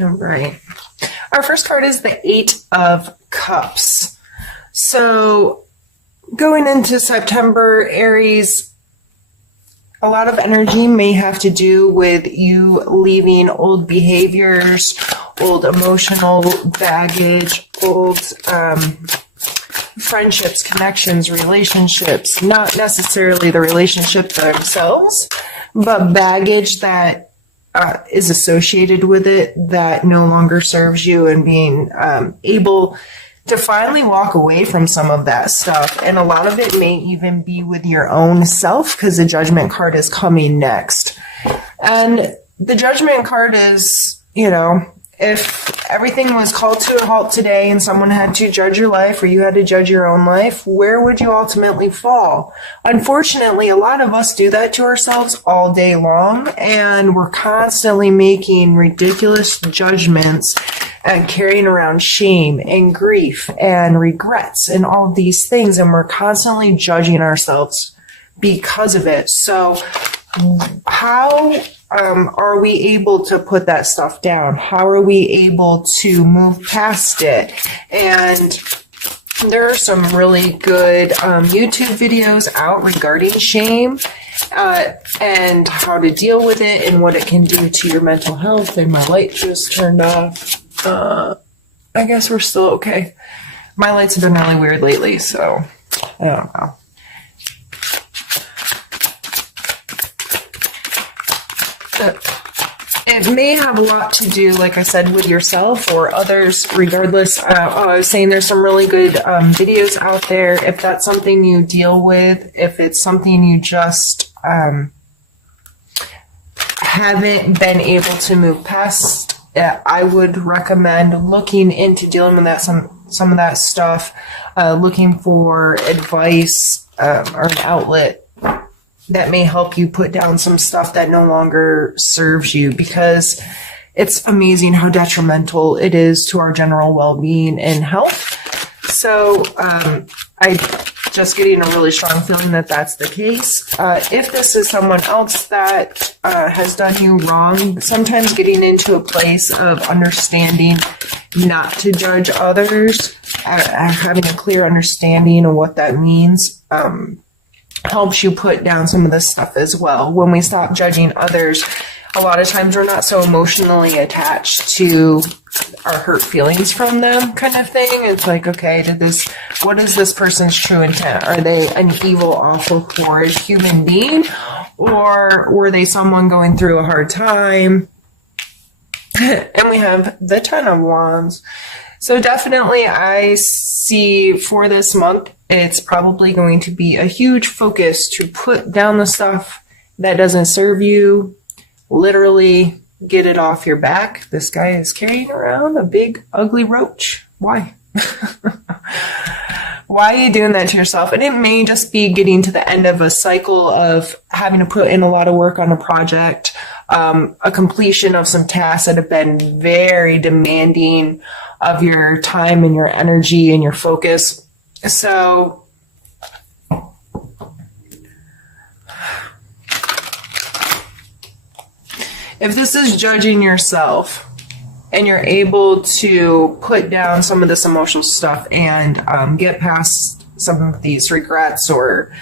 All right. Our first card is the Eight of Cups. So going into September, Aries, a lot of energy may have to do with you leaving old behaviors, old emotional baggage, old friendships, connections, relationships, not necessarily the relationship themselves, but baggage that is associated with it that no longer serves you, and being able to finally walk away from some of that stuff. And a lot of it may even be with your own self, because the Judgment card is coming next. And the Judgment card is, you know, if everything was called to a halt today and someone had to judge your life, or you had to judge your own life, where would you ultimately fall? Unfortunately, a lot of us do that to ourselves all day long, and we're constantly making ridiculous judgments and carrying around shame and grief and regrets and all of these things, and we're constantly judging ourselves because of it. So how are we able to put that stuff down? How are we able to move past it? And there are some really good YouTube videos out regarding shame and how to deal with it and what it can do to your mental health. And my light just turned off. I guess we're still okay. My lights have been really weird lately, so I don't know. It may have a lot to do, like I said, with yourself or others. Regardless, I was saying there's some really good videos out there. If that's something you deal with, if it's something you just haven't been able to move past, I would recommend looking into dealing with that, some of that stuff, looking for advice or an outlet that may help you put down some stuff that no longer serves you, because it's amazing how detrimental it is to our general well-being and health. So I just getting a really strong feeling that that's the case. If this is someone else that has done you wrong, sometimes getting into a place of understanding not to judge others, having a clear understanding of what that means, helps you put down some of this stuff as well. When we stop judging others, a lot of times we're not so emotionally attached to our hurt feelings from them, kind of thing. It's like, okay, what is this person's true intent? Are they an evil, awful, horrid human being? Or were they someone going through a hard time? And we have the Ten of Wands. So definitely I see for this month, it's probably going to be a huge focus to put down the stuff that doesn't serve you. Literally get it off your back. This guy is carrying around a big, ugly roach. Why? Why are you doing that to yourself? And it may just be getting to the end of a cycle of having to put in a lot of work on a project, a completion of some tasks that have been very demanding of your time and your energy and your focus. So if this is judging yourself and you're able to put down some of this emotional stuff and get past some of these regrets or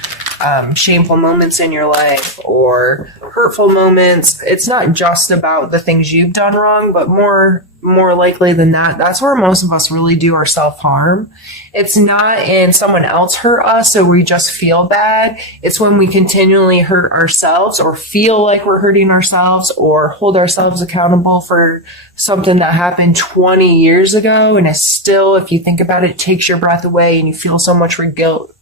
shameful moments in your life or hurtful moments, it's not just about the things you've done wrong, but more likely than that, that's where most of us really do our self-harm. It's not in someone else hurt us so we just feel bad. It's when we continually hurt ourselves or feel like we're hurting ourselves or hold ourselves accountable for something that happened 20 years ago, and it's still, if you think about it, takes your breath away and you feel so much guilt,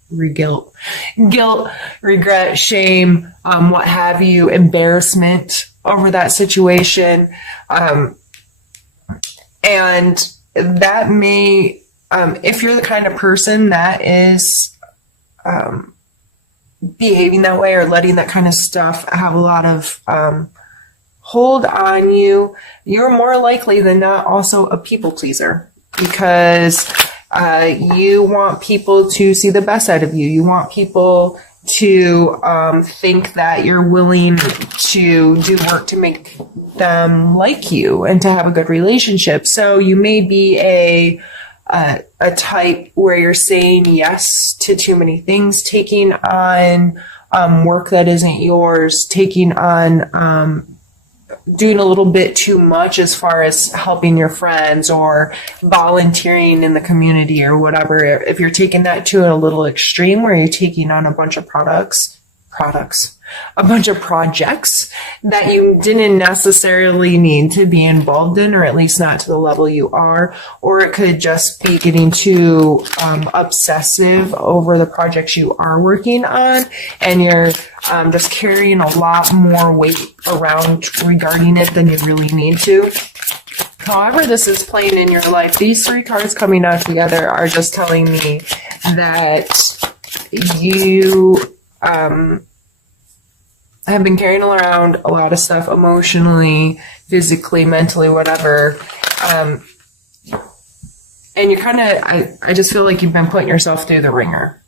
regret, shame, what have you, embarrassment over that situation. And that may, if you're the kind of person that is behaving that way or letting that kind of stuff have a lot of hold on you, you're more likely than not also a people pleaser, because you want people to see the best out of you. You want people to think that you're willing to do work to make them like you and to have a good relationship. So you may be a type where you're saying yes to too many things, taking on work that isn't yours, taking on doing a little bit too much as far as helping your friends or volunteering in the community or whatever. If you're taking that to a little extreme where you're taking on a bunch of a bunch of projects that you didn't necessarily need to be involved in, or at least not to the level you are, or it could just be getting too obsessive over the projects you are working on, and you're just carrying a lot more weight around regarding it than you really need to. However this is playing in your life, these three cards coming out together are just telling me that you have been carrying around a lot of stuff emotionally, physically, mentally, whatever. And you're kind of, I just feel like you've been putting yourself through the ringer.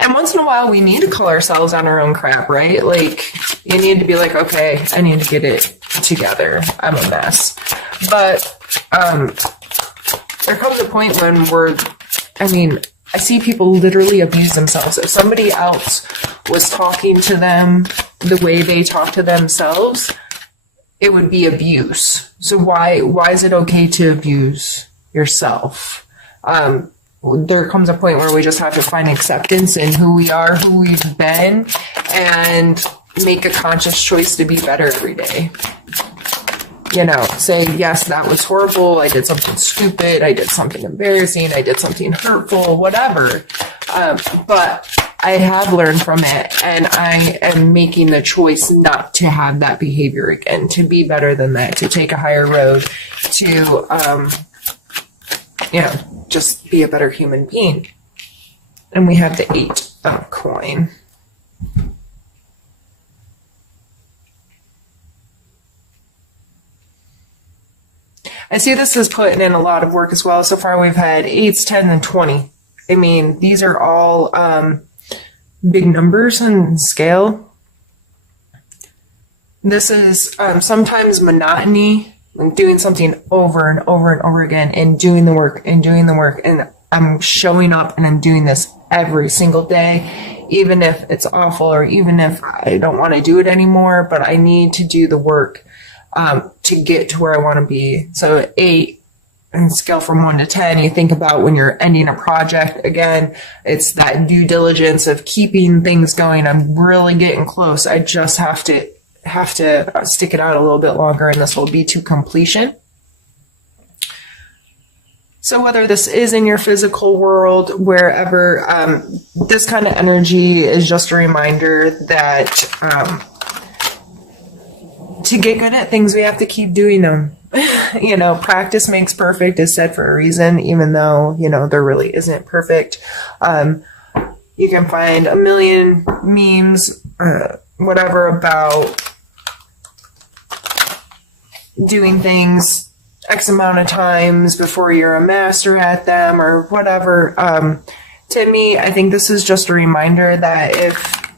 And once in a while, we need to call ourselves on our own crap, right? Like, you need to be like, okay, I need to get it together. I'm a mess. But there comes a point when I see people literally abuse themselves. If somebody else was talking to them the way they talk to themselves, it would be abuse. So why is it okay to abuse yourself? There comes a point where we just have to find acceptance in who we are, who we've been, and make a conscious choice to be better every day. Say, yes, that was horrible. I did something stupid. I did something embarrassing. I did something hurtful, whatever. But I have learned from it, and I am making the choice not to have that behavior again, to be better than that, to take a higher road, to, just be a better human being. And we have the 8 of coin. I see this as putting in a lot of work as well. So far we've had 8s, 10s, and 20. These are all big numbers on scale. This is sometimes monotony, like doing something over and over and over again, and doing the work and doing the work. And I'm showing up and I'm doing this every single day, even if it's awful or even if I don't want to do it anymore, but I need to do the work to get to where I want to be. So 8, and scale from 1 to 10, you think about when you're ending a project, again, it's that due diligence of keeping things going. I'm really getting close. I just have to stick it out a little bit longer, and this will be to completion. So whether this is in your physical world, wherever, this kind of energy is just a reminder that to get good at things, we have to keep doing them. Practice makes perfect is said for a reason, even though, there really isn't perfect. You can find a million memes, whatever, about doing things X amount of times before you're a master at them or whatever. To me, I think this is just a reminder that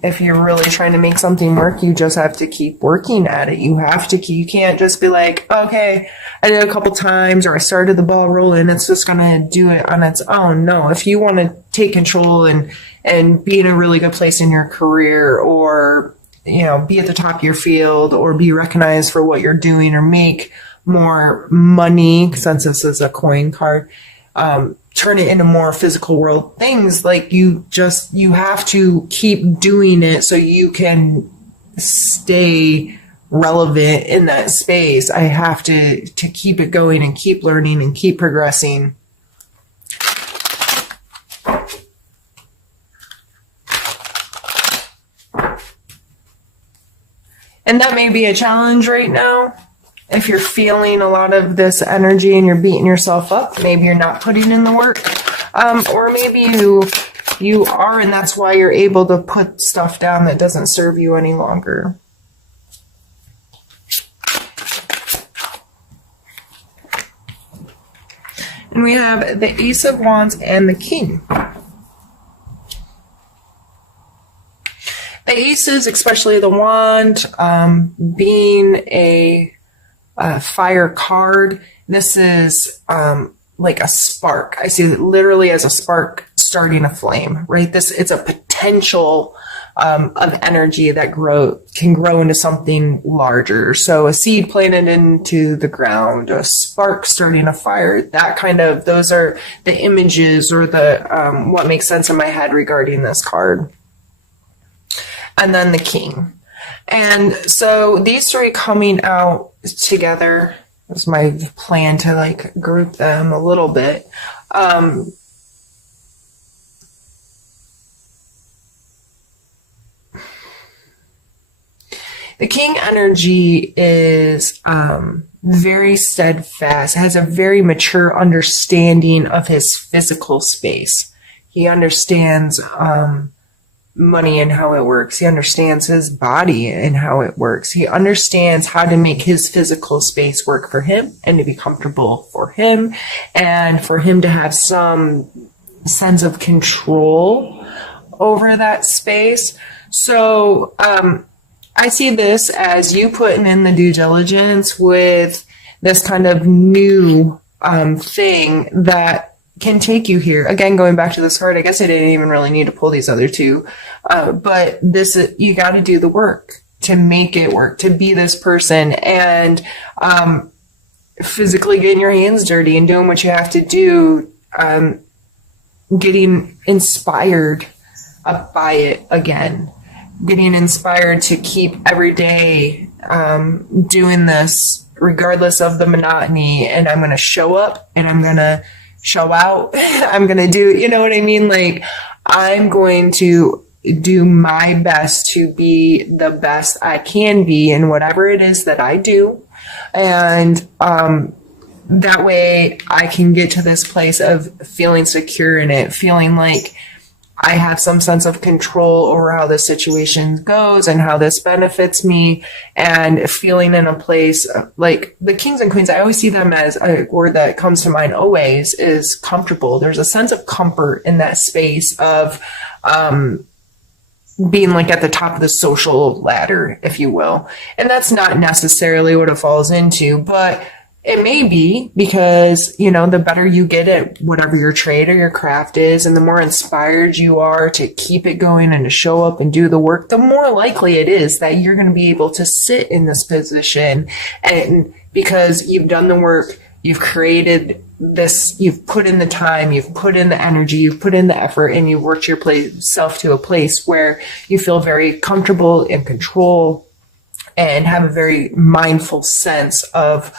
if you're really trying to make something work, you just have to keep working at it. You can't just be like, okay, I did it a couple times, or I started the ball rolling, it's just going to do it on its own. No, if you want to take control and be in a really good place in your career, or, be at the top of your field, or be recognized for what you're doing, or make more money, since this is a coin card, turn it into more physical world things, like you have to keep doing it so you can stay relevant in that space. I have to keep it going and keep learning and keep progressing. And that may be a challenge right now. If you're feeling a lot of this energy and you're beating yourself up, maybe you're not putting in the work. Or maybe you are, and that's why you're able to put stuff down that doesn't serve you any longer. And we have the Ace of Wands and the King. aces, especially the wand, being a fire card, this is like a spark. I see it literally as a spark starting a flame, right? It's a potential of energy that can grow into something larger. So a seed planted into the ground, a spark starting a fire, those are the images or the what makes sense in my head regarding this card. And then the king. And so these three coming out together was my plan to like group them a little bit. The king energy is very steadfast, has a very mature understanding of his physical space. He understands money and how it works. He understands his body and how it works. He understands how to make his physical space work for him and to be comfortable for him and for him to have some sense of control over that space. So, I see this as you putting in the due diligence with this kind of new thing that can take you here. Again, going back to this card, I guess I didn't even really need to pull these other two. But you got to do the work to make it work, to be this person and physically getting your hands dirty and doing what you have to do, getting inspired by it again. Getting inspired to keep every day doing this regardless of the monotony, and I'm going to show up and I'm going to show out. I'm going to do, you know what I mean? Like, I'm going to do my best to be the best I can be in whatever it is that I do. And that way I can get to this place of feeling secure in it, feeling like I have some sense of control over how this situation goes and how this benefits me, and feeling in a place like the kings and queens. I always see them as a word that comes to mind always is comfortable. There's a sense of comfort in that space of being like at the top of the social ladder, if you will. And that's not necessarily what it falls into, but it may be, because, you know, the better you get at whatever your trade or your craft is, and the more inspired you are to keep it going and to show up and do the work, the more likely it is that you're going to be able to sit in this position. And because you've done the work, you've created this, you've put in the time, you've put in the energy, you've put in the effort, and you've worked yourself to a place where you feel very comfortable in control and have a very mindful sense of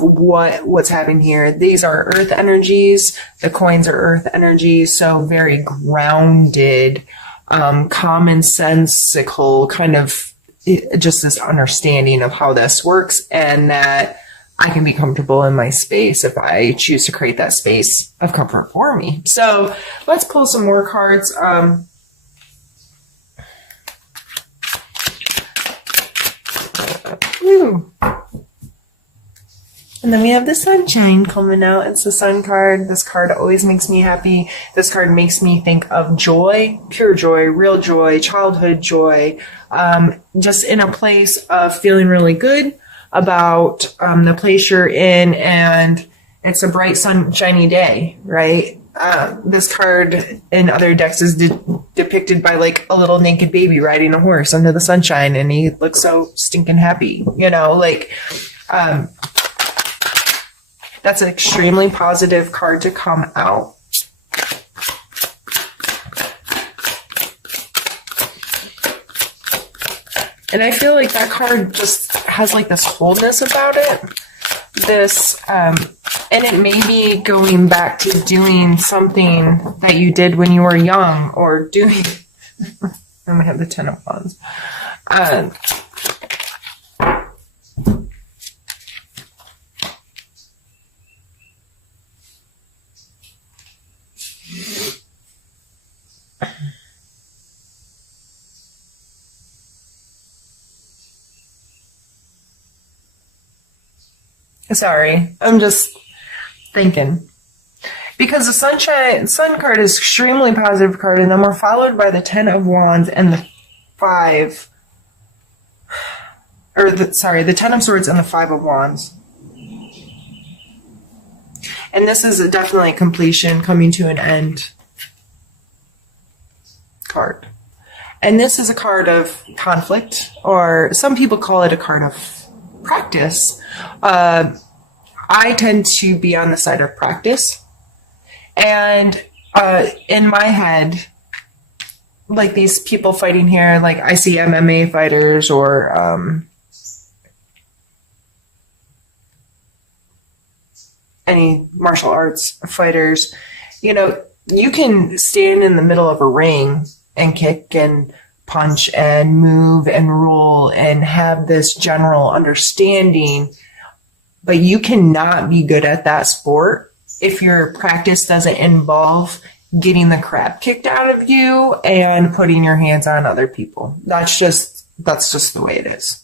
what's happening here. These are earth energies. The coins are earth energies. So very grounded, commonsensical, kind of just this understanding of how this works, and that I can be comfortable in my space if I choose to create that space of comfort for me. So let's pull some more cards. And then we have the sunshine coming out. It's the sun card. This card always makes me happy. This card makes me think of joy, pure joy, real joy, childhood joy, just in a place of feeling really good about the place you're in, and it's a bright, sunshiny day, right? This card in other decks is depicted by like a little naked baby riding a horse under the sunshine, and he looks so stinking happy, you know, like, that's an extremely positive card to come out. And I feel like that card just has like this wholeness about it. This, and it may be going back to doing something that you did when you were young, or doing, I'm gonna have the 10 of Wands. Sorry, I'm just thinking. Because the sun card is extremely positive card, and then we're followed by the 10 of Wands and the five, or the Ten of Swords and the Five of Wands. And this is definitely a completion, coming to an end card. And this is a card of conflict, or some people call it a card of practice. I tend to be on the side of practice. And in my head, like these people fighting here, like I see MMA fighters or any martial arts fighters, you know, you can stand in the middle of a ring and kick and punch and move and roll and have this general understanding, but you cannot be good at that sport if your practice doesn't involve getting the crap kicked out of you and putting your hands on other people. That's just the way it is.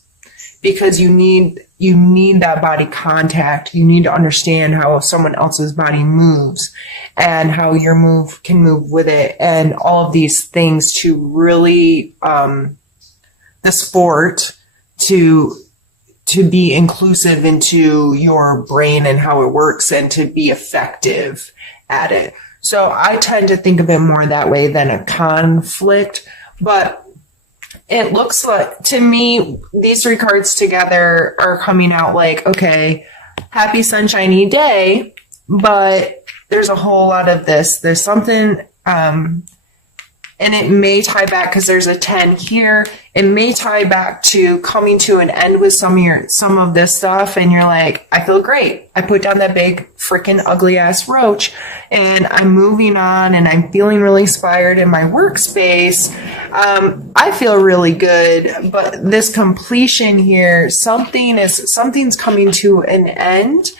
Because you need that body contact. You need to understand how someone else's body moves and how your move can move with it, and all of these things to really the sport to be inclusive into your brain and how it works, and to be effective at it. So I tend to think of it more that way than a conflict, but it looks like, to me, these three cards together are coming out like, okay, happy sunshiny day, but there's a whole lot of this. There's something, and it may tie back, because there's a 10 here. It may tie back to coming to an end with some of this stuff, and you're like, I feel great. I put down that big freaking ugly ass roach, and I'm moving on, and I'm feeling really inspired in my workspace. I feel really good, but this completion here, something's coming to an end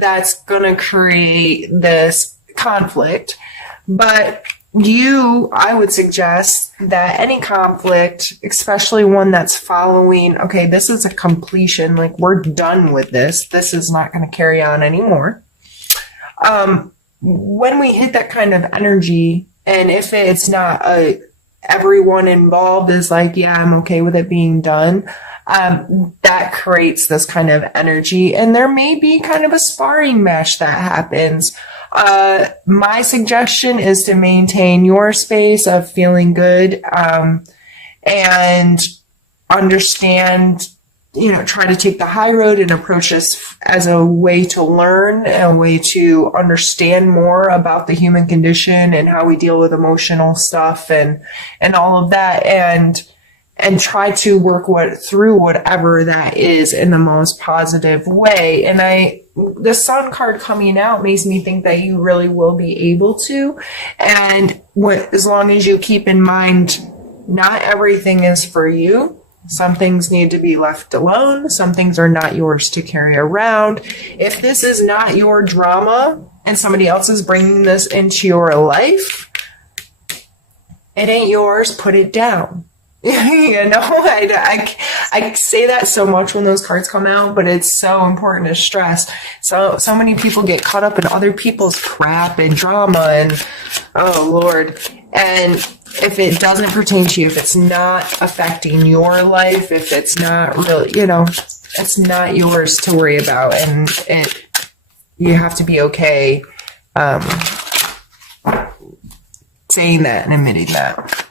that's gonna create this conflict. But I would suggest that any conflict, especially one that's following, okay, this is a completion, like we're done with this. This is not going to carry on anymore. When we hit that kind of energy, and if it's not everyone involved is like, yeah, I'm okay with it being done, that creates this kind of energy. And there may be kind of a sparring match that happens. My suggestion is to maintain your space of feeling good, and understand, try to take the high road and approach this as a way to learn, a way to understand more about the human condition and how we deal with emotional stuff and all of that, and try to work through whatever that is in the most positive way. And the Sun card coming out makes me think that you really will be able to. And as long as you keep in mind, not everything is for you. Some things need to be left alone. Some things are not yours to carry around. If this is not your drama and somebody else is bringing this into your life, it ain't yours. Put it down. I say that so much when those cards come out, but it's so important to stress. So many people get caught up in other people's crap and drama, and oh Lord. And if it doesn't pertain to you, if it's not affecting your life, if it's not really, it's not yours to worry about, and you have to be okay saying that and admitting that.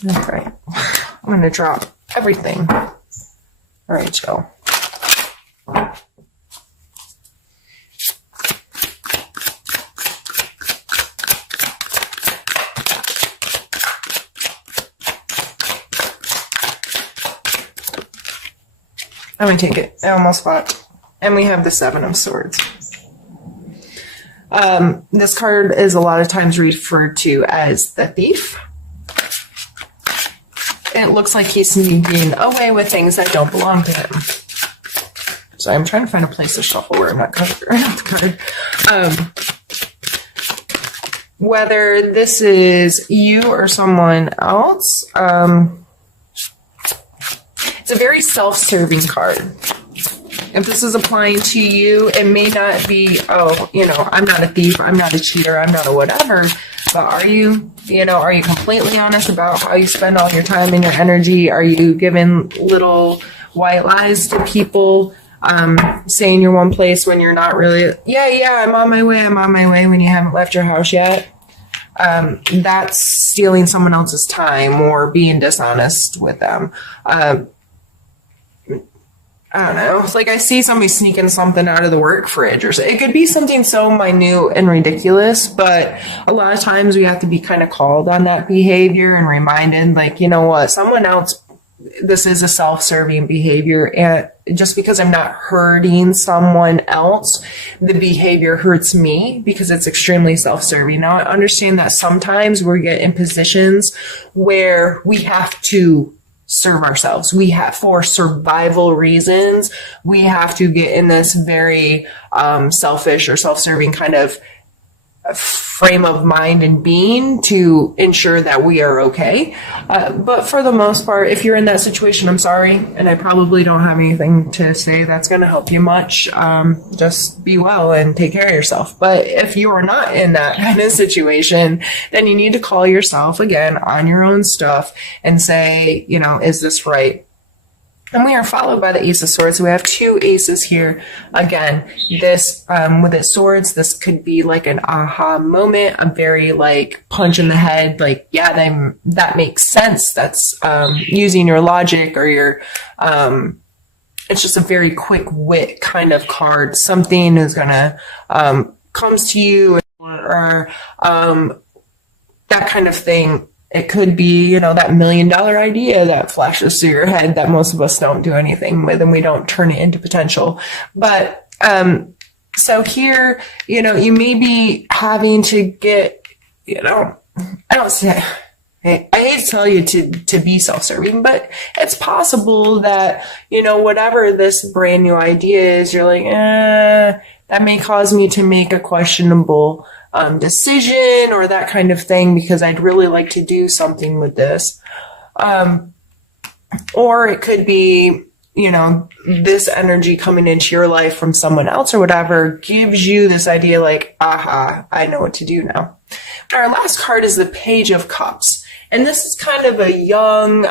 Okay, I'm going to drop everything. All right, Joe. I'm going to take it. I almost forgot. And we have the Seven of Swords. This card is a lot of times referred to as the Thief. It looks like he's sneaking away with things that don't belong to him. So I'm trying to find a place to shuffle where I'm not covering the card. Whether this is you or someone else, it's a very self-serving card. If this is applying to you, it may not be, I'm not a thief, I'm not a cheater, I'm not a whatever. But are you completely honest about how you spend all your time and your energy? Are you giving little white lies to people, saying you're one place when you're not really? Yeah, I'm on my way when you haven't left your house yet. That's stealing someone else's time or being dishonest with them. I don't know. It's like I see somebody sneaking something out of the work fridge, or it could be something so minute and ridiculous, but a lot of times we have to be kind of called on that behavior and reminded, like, you know what, someone else, this is a self-serving behavior, and just because I'm not hurting someone else, the behavior hurts me because it's extremely self-serving. Now, I understand that sometimes we get in positions where we have to serve ourselves. We have, for survival reasons, we have to get in this very selfish or self-serving kind of frame of mind and being to ensure that we are okay. But for the most part, if you're in that situation, I'm sorry, and I probably don't have anything to say that's going to help you much. Just be well and take care of yourself. But if you are not in that kind of situation, then you need to call yourself again on your own stuff and say, is this right? And we are followed by the Ace of Swords. So we have two aces here. Again, this, with its swords, this could be like an aha moment, a very like punch in the head. Like, yeah, that makes sense. That's, using your logic or your, it's just a very quick wit kind of card. Something is gonna, comes to you or, that kind of thing. It could be, that $1 million idea that flashes through your head that most of us don't do anything with, and we don't turn it into potential. But, so here, you may be having to get, I don't say, I hate to tell you to be self-serving, but it's possible that, whatever this brand new idea is, you're like, that may cause me to make a questionable decision or that kind of thing, because I'd really like to do something with this. Or it could be, this energy coming into your life from someone else or whatever gives you this idea like, aha, I know what to do now. Our last card is the Page of Cups. And this is kind of a young,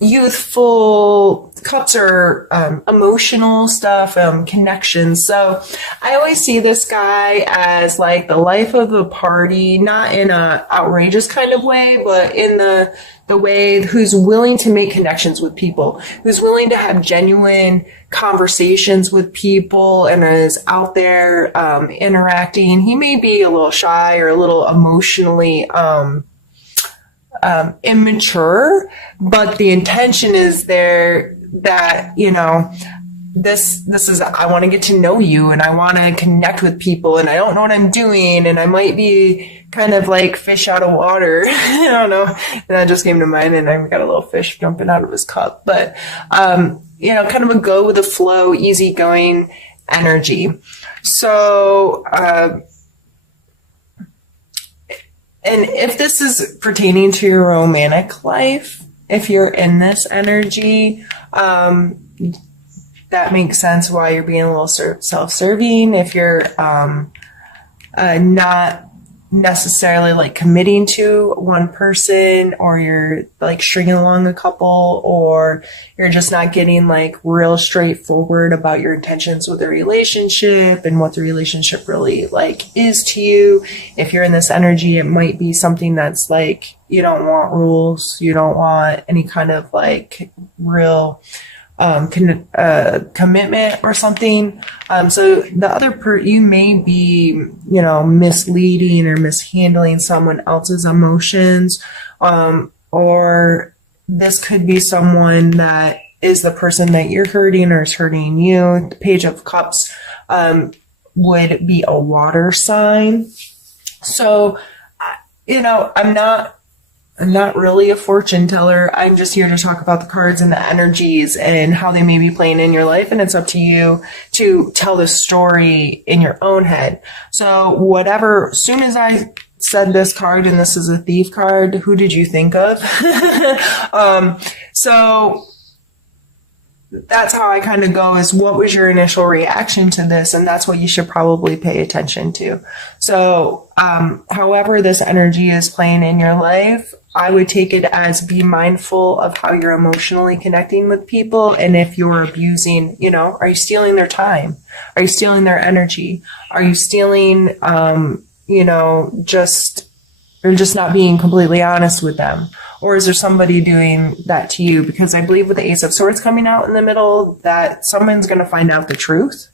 youthful, cups are emotional stuff, connections. So I always see this guy as like the life of the party, not in a outrageous kind of way, but in the way who's willing to make connections with people, who's willing to have genuine conversations with people and is out there interacting. He may be a little shy or a little emotionally immature, but the intention is there that, this is, I want to get to know you and I want to connect with people and I don't know what I'm doing and I might be kind of like fish out of water. I don't know. That just came to mind and I got a little fish jumping out of his cup, but, kind of a go with the flow, easygoing energy. So, and if this is pertaining to your romantic life, if you're in this energy, that makes sense why you're being a little self-serving. If you're not necessarily like committing to one person, or you're like stringing along a couple, or you're just not getting like real straightforward about your intentions with the relationship and what the relationship really like is to you. If you're in this energy, it might be something that's like, you don't want rules. You don't want any kind of like real commitment or something. So the other you may be, misleading or mishandling someone else's emotions. Or this could be someone that is the person that you're hurting or is hurting you. The Page of Cups, would be a water sign. So, I'm not really a fortune teller. I'm just here to talk about the cards and the energies and how they may be playing in your life. And it's up to you to tell the story in your own head. So as soon as I said this card, and this is a Thief card, who did you think of? So that's how I kind of go, is what was your initial reaction to this? And that's what you should probably pay attention to. So, however this energy is playing in your life, I would take it as be mindful of how you're emotionally connecting with people. And if you're abusing, are you stealing their time? Are you stealing their energy? Are you stealing, just not being completely honest with them? Or is there somebody doing that to you? Because I believe with the Ace of Swords coming out in the middle, that someone's going to find out the truth.